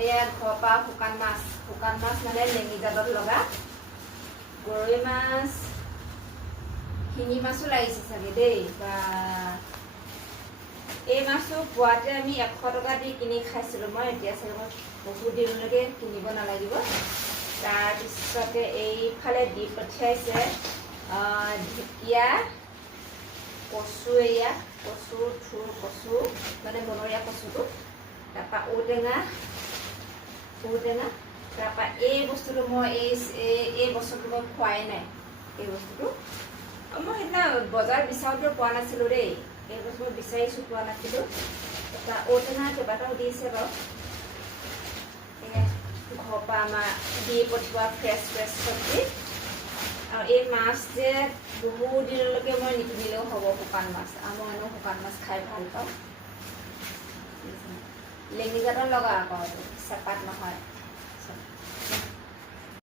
এয়া ঘৰৰ পৰা শুকান মাছ মানে লেঙি জালত লগা গৰৈ মাছ, শিঙি মাছো লাগিছে চাগে দেই বা এই মাছটো পোৱাতে আমি 100 টকা দি কিনি খাইছিলোঁ মই এতিয়া চাগে মই বহুত দিনলৈকে কিনিব নালাগিব তাৰপিছতে এইফালে দি পঠিয়াইছে ঢেকীয়া কচু এয়া কচু থুৰ কচু মানে বনৰীয়া কচুটো তাৰপৰা ঔটেঙা তাৰপৰা এই বস্তুটো মই এই বস্তুটো মই খোৱাই নাই এই বস্তুটো মই সেইদিনা বজাৰত বিচাৰোঁতে পোৱা নাছিলোঁ দেই এই বস্তু মই বিচাৰিছোঁ পোৱা নাছিলোঁ তাৰপৰা ঔটেঙা কেইবাটাও দিছে বাৰু ঘৰৰ পৰা আমাৰ দি পঠোৱা ফ্ৰেছ চব্জি আৰু এই মাছ যে বহুত দিনলৈকে মই নিকিনিলেও হ'ব শুকান মাছ আৰু মই এনেও শুকান মাছ খাই ভাল পাওঁ লেঙি জাতৰ লগা আকৌ চেপাত নহয়